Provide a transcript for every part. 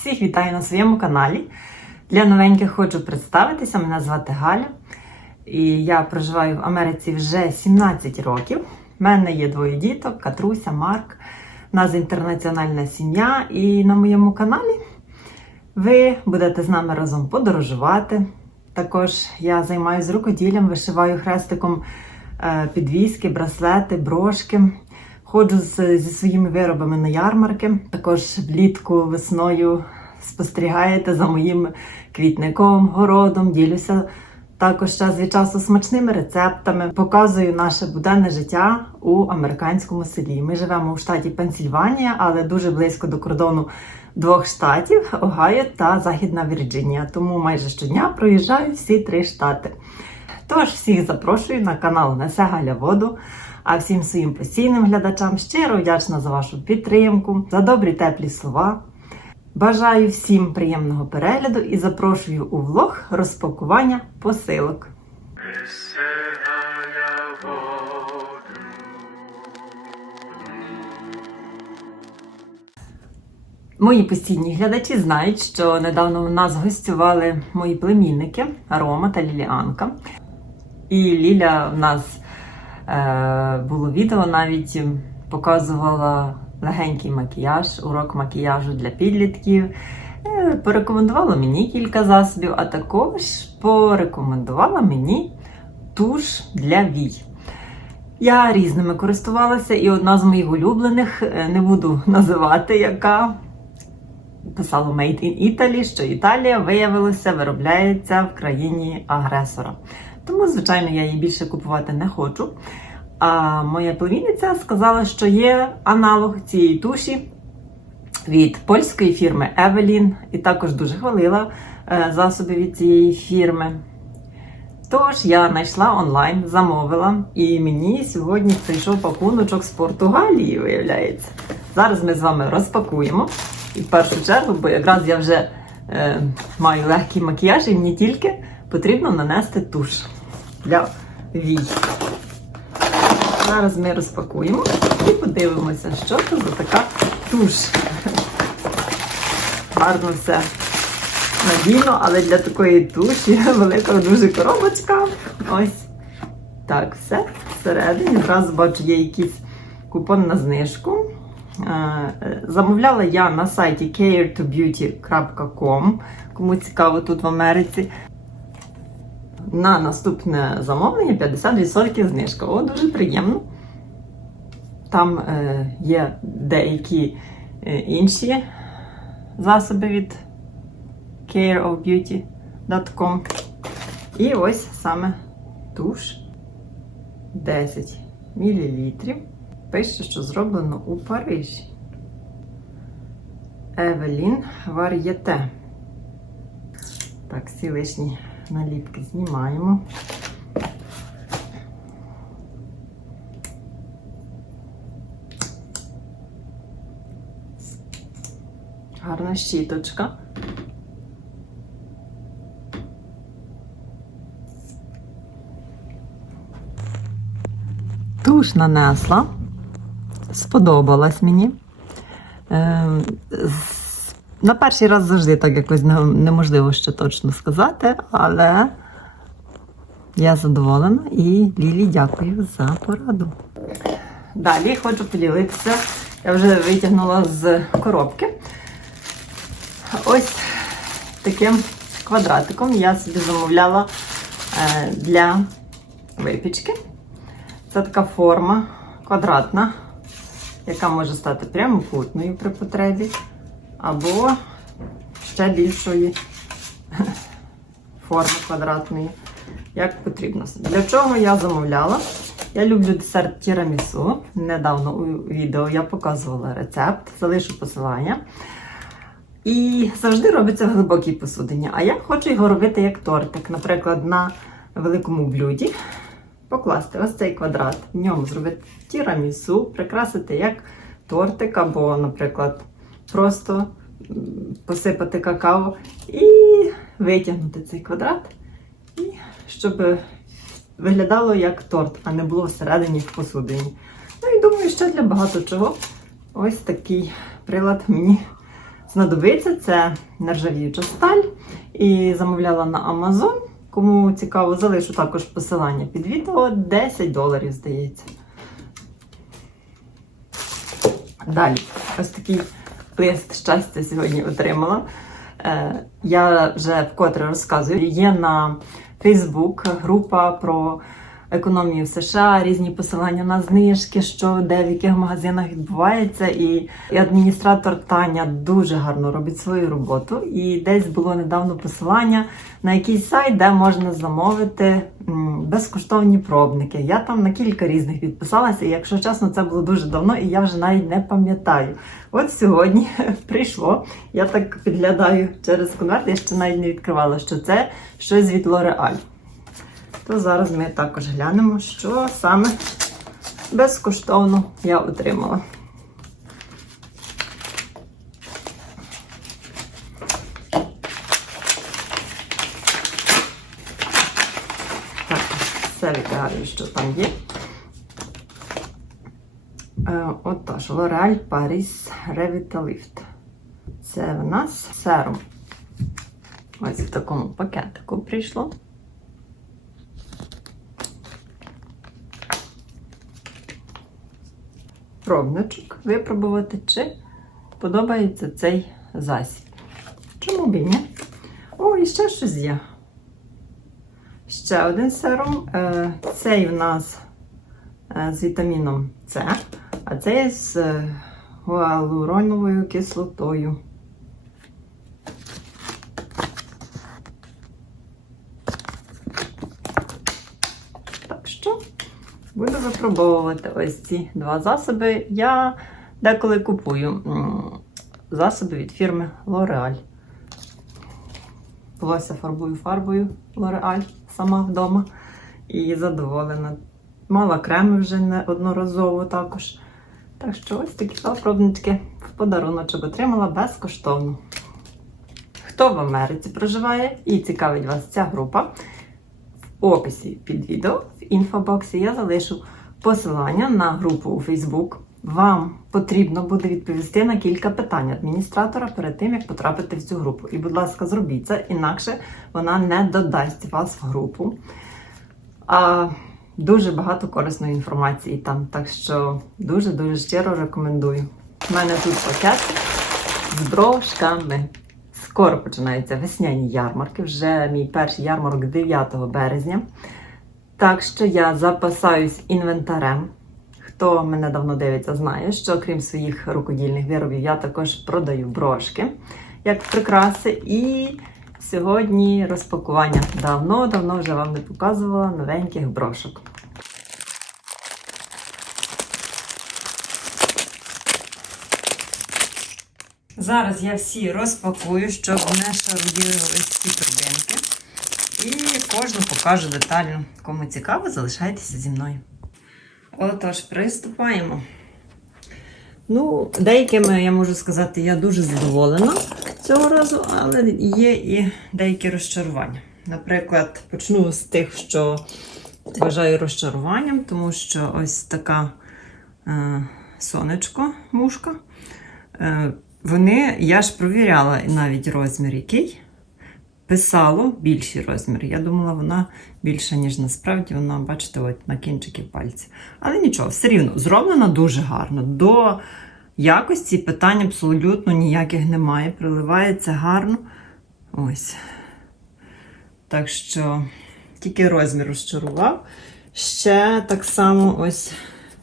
Всіх вітаю на своєму каналі. Для новеньких хочу представитися. Мене звати Галя. І я проживаю в Америці вже 17 років. У мене є двоє діток: Катруся, Марк. У нас інтернаціональна сім'я. І на моєму каналі ви будете з нами разом подорожувати. Також я займаюся рукоділлям, вишиваю хрестиком е, підвіски, браслети, брошки. Ходжу з, зі своїми виробами на ярмарки. Також влітку, весною спостерігаєте за моїм квітником, городом, ділюся також час від часу смачними рецептами. Показую наше буденне життя у американському селі. Ми живемо у штаті Пенсільванія, але дуже близько до кордону двох штатів Огайо та Західна Вірджинія. Тому майже щодня проїжджаю всі три штати. Тож всіх запрошую на канал Несе Галя Воду. А всім своїм постійним глядачам щиро вдячна за вашу підтримку, за добрі теплі слова. Бажаю всім приємного перегляду і запрошую у влог розпакування посилок. Мої постійні глядачі знають, що недавно у нас гостювали мої племінники Рома та Ліліанка. І Ліля в нас було відео, навіть показувала легенький макіяж, урок макіяжу для підлітків. Е, порекомендувала мені кілька засобів, а також порекомендувала мені туш для вій. Я різними користувалася, і одна з моїх улюблених, е, не буду називати яка, писало Made in Italy, що Італія виявилося виробляється в країні агресора. Тому, звичайно, я її більше купувати не хочу. А моя племінниця сказала, що є аналог цієї туші від польської фірми Evelyn, і також дуже хвалила е, засоби від цієї фірми. Тож я знайшла онлайн, замовила, і мені сьогодні прийшов пакуночок з Португалії, виявляється. Зараз ми з вами розпакуємо. І в першу чергу, бо якраз я вже е, маю легкий макіяж, і мені тільки потрібно нанести туш для вій. Зараз ми розпакуємо і подивимося, що це за така туш. Гарно все надійно, але для такої туші велика дуже коробочка. Ось так, все. Всередині зразу бачу, є якийсь купон на знижку. Е, Замовляла я на сайті caretobbeauty.com. Кому цікаво тут в Америці. На наступне замовлення 50% знижка. О, дуже приємно. Там е, є деякі е, інші засоби від careofbeauty.com. І ось саме туш 10 мл. Пише, що зроблено у Парижі. Евелін Вар'єте. Так, всі наліпки знімаємо. Гарна щіточка. Туш нанесла. Сподобалась мені. На перший раз завжди так якось неможливо ще точно сказати, але я задоволена і Лілі дякую за пораду. Далі хочу поділитися. Я вже витягнула з коробки. Ось таким квадратиком я собі замовляла е, для випічки. Це така форма квадратна, яка може стати прямокутною при потребі, або ще більшої форми квадратної, як потрібно. Для чого я замовляла? Я люблю десерт тірамісу. Недавно у відео я показувала рецепт, залишу посилання. І завжди робиться в глибокій посудині. А я хочу його робити як тортик. Наприклад, на великому блюді покласти ось цей квадрат, в ньому зробити тірамісу, прикрасити як тортик, або, наприклад, просто посипати какао і витягнути цей квадрат, і щоб виглядало як торт, а не було всередині в посудині. Ну і думаю, ще для багато чого ось такий прилад мені знадобиться, це нержавіюча сталь. І замовляла на Amazon. Кому цікаво, залишу також посилання під відео. 10 доларів, здається. Далі, ось такий лист щастя сьогодні отримала. Е, Я вже вкотре розказую. Є на Фейсбук група про економію в США, різні посилання на знижки, що де в яких магазинах відбувається. І, і адміністратор Таня дуже гарно робить свою роботу. І десь було недавно посилання на якийсь сайт, де можна замовити безкоштовні пробники. Я там на кілька різних підписалася, і якщо чесно, це було дуже давно, і я вже навіть не пам'ятаю. От сьогодні прийшло. Я так підглядаю через конверт, я ще навіть не відкривала, що це щось від L'Oreal. То зараз ми також глянемо, що саме безкоштовно я отримала. Так, все відгадую, що там є. Е, Отож, L'Oreal Paris Revitalift. Це в нас серум. Ось в такому пакетику прийшло. Пробничок випробувати, чи подобається цей засіб. Чому б і ні? О, і ще щось є. Ще один серум. Е, Цей в нас е, з вітаміном С, а цей з гуалуроновою кислотою. Так що буду випробовувати ось ці два засоби. Я деколи купую засоби від фірми L'Oreal. Волосся фарбую фарбою L'Oreal сама вдома і задоволена. Мала креми вже неодноразово також. Так що ось такі пробнички в подаруночок отримала безкоштовно. Хто в Америці проживає і цікавить вас ця група, в описі під відео в інфобоксі я залишу посилання на групу у Facebook. Вам потрібно буде відповісти на кілька питань адміністратора перед тим, як потрапити в цю групу. І, будь ласка, зробіть це, інакше вона не додасть вас в групу. А дуже багато корисної інформації там. Так що дуже-дуже щиро рекомендую. У мене тут пакет з брошками. Скоро починаються весняні ярмарки. Вже мій перший ярмарок 9 березня. Так що я запасаюсь інвентарем. Хто мене давно дивиться, знає, що крім своїх рукодільних виробів, я також продаю брошки як прикраси. І сьогодні розпакування давно-давно вже вам не показувала новеньких брошок. Зараз я всі розпакую, щоб не шаруділи ось ці турбинки. І кожну покажу детально. Кому цікаво, залишайтеся зі мною. Отож, приступаємо. Ну, деякими, я можу сказати, я дуже задоволена цього разу, але є і деякі розчарування. Наприклад, почну з тих, що вважаю розчаруванням, тому що ось така е, сонечко, мушка. Е, вони, я ж провіряла навіть розмір який. Писало більший розмір. Я думала, вона більша, ніж насправді вона, бачите, от на кінчики пальців. Але нічого, все рівно зроблена дуже гарно. До якості питань абсолютно ніяких немає. Приливається гарно. Ось. Так що тільки розмір розчарував. Ще так само ось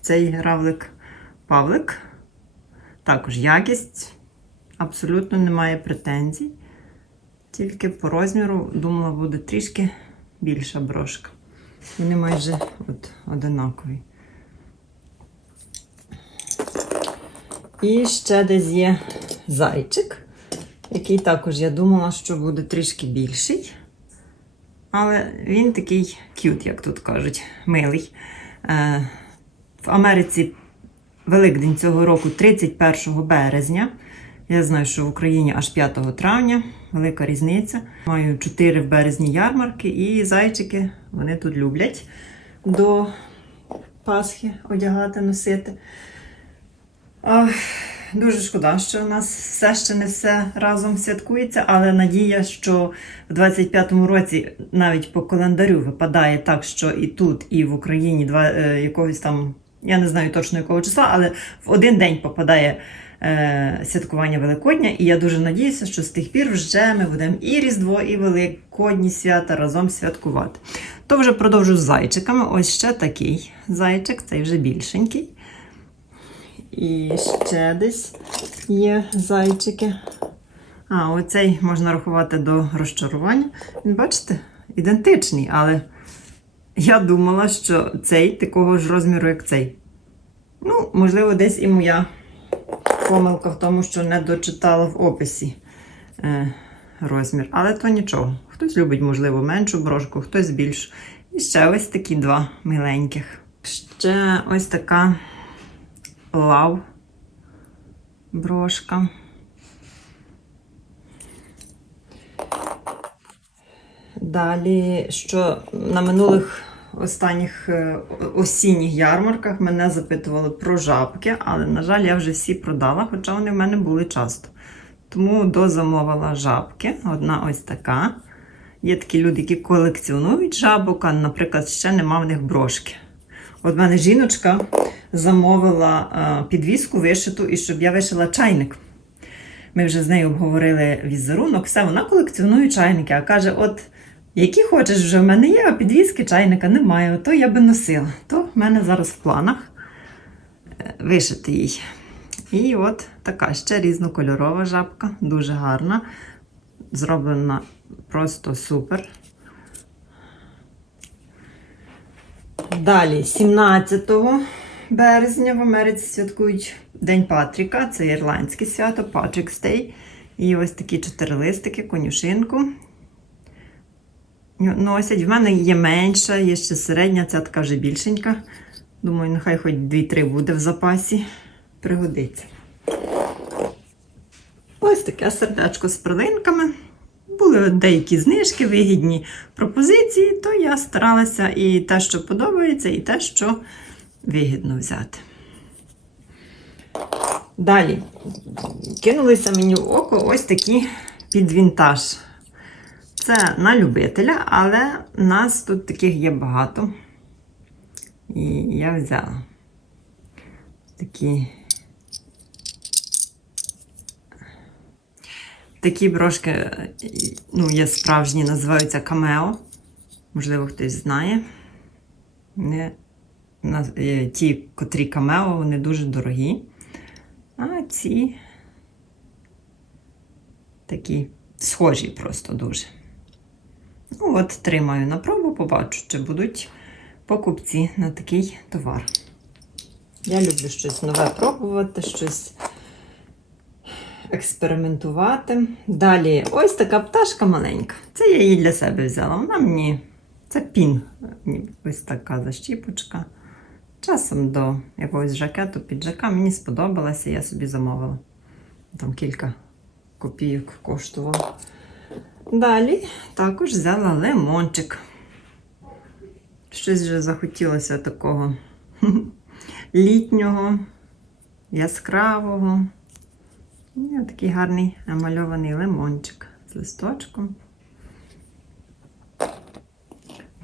цей равлик Павлик. Також якість. Абсолютно немає претензій. Тільки по розміру думала, буде трішки більша брошка. Вони майже от, одинакові. І ще десь є зайчик, який також я думала, що буде трішки більший. Але він такий кют, як тут кажуть, милий. Е, в Америці Великдень цього року 31 березня. Я знаю, що в Україні аж 5 травня, велика різниця. Маю 4 в березні ярмарки, і зайчики вони тут люблять до Пасхи одягати, носити. А, дуже шкода, що у нас все ще не все разом святкується, але надія, що в 25-му році навіть по календарю випадає так, що і тут, і в Україні два, е, якогось там, я не знаю точно якого числа, але в один день попадає святкування Великодня. І я дуже надіюся, що з тих пір вже ми будемо і Різдво, і Великодні свята разом святкувати. То вже продовжу з зайчиками. Ось ще такий зайчик, цей вже більшенький. І ще десь є зайчики. А, оцей можна рахувати до розчарування. Він, бачите, ідентичний, але я думала, що цей такого ж розміру, як цей. Ну, можливо, десь і моя помилка в тому, що не дочитала в описі е, розмір. Але то нічого. Хтось любить, можливо, меншу брошку, хтось більшу. І ще ось такі два миленьких. Ще ось така лав брошка. Далі, що на минулих останніх е, осінніх ярмарках мене запитували про жабки, але, на жаль, я вже всі продала, хоча вони в мене були часто. Тому дозамовила жабки. Одна ось така. Є такі люди, які колекціонують жабок, а, наприклад, ще нема в них брошки. От в мене жіночка замовила е, підвіску вишиту, і щоб я вишила чайник. Ми вже з нею обговорили візерунок, все, вона колекціонує чайники, а каже: от які хочеш вже в мене є, а підвіски чайника немає, то я би носила. То в мене зараз в планах е, вишити їй. І от така ще різнокольорова жабка, дуже гарна. Зроблена просто супер. Далі, 17 березня в Америці святкують День Патріка, це ірландське свято, Patrick's Day. І ось такі чотири листики, конюшинку. Носять. В мене є менша, є ще середня, ця така вже більшенька. Думаю, нехай хоч 2-3 буде в запасі. Пригодиться. Ось таке сердечко з перлинками. Були деякі знижки, вигідні пропозиції, то я старалася і те, що подобається, і те, що вигідно взяти. Далі кинулися мені в око ось такі під вінтаж. Це на любителя, але нас тут таких є багато. І я взяла такі. Такі брошки, ну, є справжні, називаються камео. Можливо, хтось знає. Не, на, е, ті, котрі камео, вони дуже дорогі. А ці такі схожі просто дуже. Ну, от, тримаю на пробу, побачу, чи будуть покупці на такий товар. Я люблю щось нове пробувати, щось експериментувати. Далі ось така пташка маленька. Це я її для себе взяла. Вона мені це пін. Ось така защіпочка. Часом до якогось жакету, піджака мені сподобалася, я собі замовила. Там кілька копійок коштувало. Далі також взяла лимончик. Щось вже захотілося такого літнього, яскравого. І такий гарний намальований лимончик з листочком.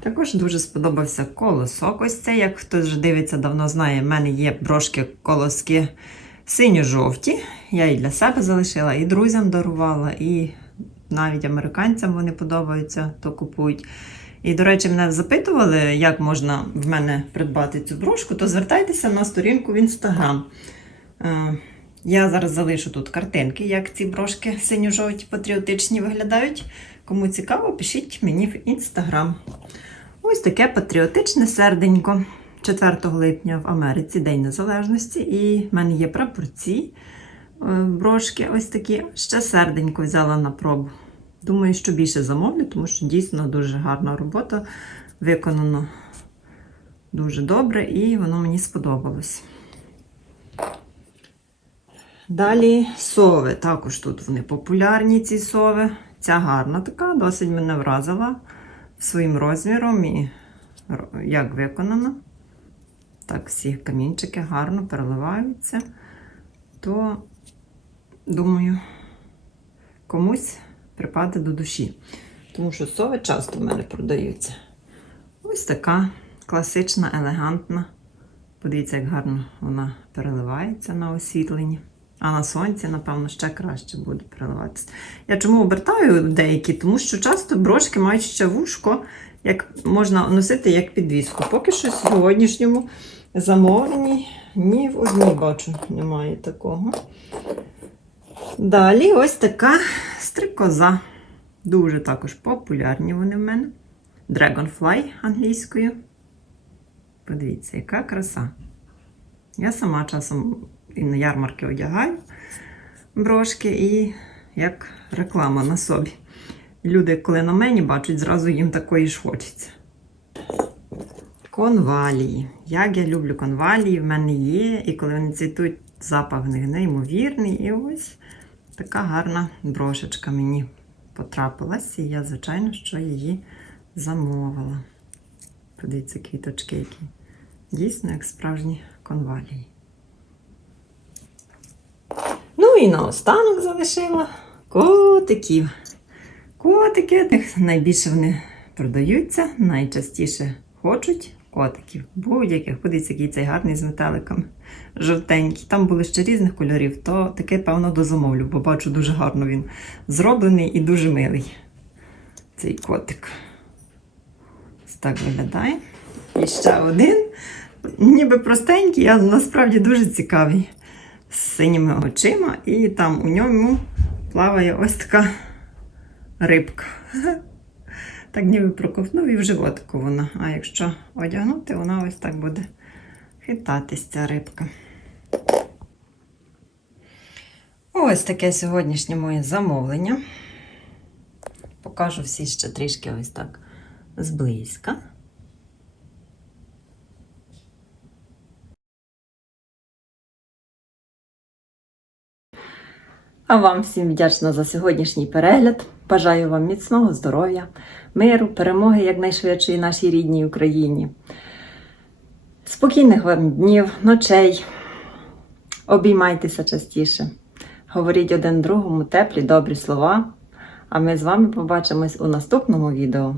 Також дуже сподобався колосок. Ось це, як хтось вже дивиться, давно знає, в мене є брошки колоски синьо-жовті. Я і для себе залишила, і друзям дарувала, і навіть американцям вони подобаються, то купують. І, до речі, мене запитували, як можна в мене придбати цю брошку, то звертайтеся на сторінку в інстаграм. Е, Я зараз залишу тут картинки, як ці брошки синьо-жовті патріотичні виглядають. Кому цікаво, пишіть мені в інстаграм. Ось таке патріотичне серденько. 4 липня в Америці День Незалежності. І в мене є прапорці е, брошки ось такі. Ще серденько взяла на пробу. Думаю, що більше замовлю, тому що дійсно дуже гарна робота. Виконано дуже добре і воно мені сподобалось. Далі сови. Також тут вони популярні, ці сови. Ця гарна така, досить мене вразила своїм розміром і як виконана. Так, всі камінчики гарно переливаються. То думаю, комусь припаде до душі. Тому що сови часто в мене продаються. Ось така класична, елегантна. Подивіться, як гарно вона переливається на освітленні. А на сонці, напевно, ще краще буде переливатися. Я чому обертаю деякі? Тому що часто брошки мають ще вушко, як можна носити як підвіску. Поки що в сьогоднішньому замовленні ні в одній бачу, немає такого. Далі ось така стрикоза. Дуже також популярні вони в мене. Dragonfly англійською. Подивіться, яка краса. Я сама часом і на ярмарки одягаю брошки і як реклама на собі. Люди, коли на мені бачать, зразу їм такої ж хочеться. Конвалії. Як я люблю конвалії, в мене є, і коли вони цвітуть, запах в них неймовірний. І ось така гарна брошечка мені потрапилась, і я, звичайно, що її замовила. Подивіться, квіточки які. Дійсно, як справжні конвалії. Ну і наостанок залишила котиків. Котики, найбільше вони продаються, найчастіше хочуть котиків. Будь-яких. Подивіться, який цей гарний з метеликами. Жовтенький. Там були ще різних кольорів, то таке, певно, дозамовлю, бо бачу, дуже гарно він зроблений і дуже милий. Цей котик. Ось так виглядає. І ще один. Ніби простенький, а насправді дуже цікавий. З синіми очима, і там у ньому плаває ось така рибка. Так ніби проковтнув і в животику вона. А якщо одягнути, вона ось так буде хитатись ця рибка. Ось таке сьогоднішнє моє замовлення. Покажу всі ще трішки ось так зблизька. А вам всім вдячна за сьогоднішній перегляд. Бажаю вам міцного здоров'я, миру, перемоги якнайшвидшої нашій рідній Україні. Спокійних вам днів, ночей. Обіймайтеся частіше. Говоріть один другому теплі, добрі слова. А ми з вами побачимось у наступному відео.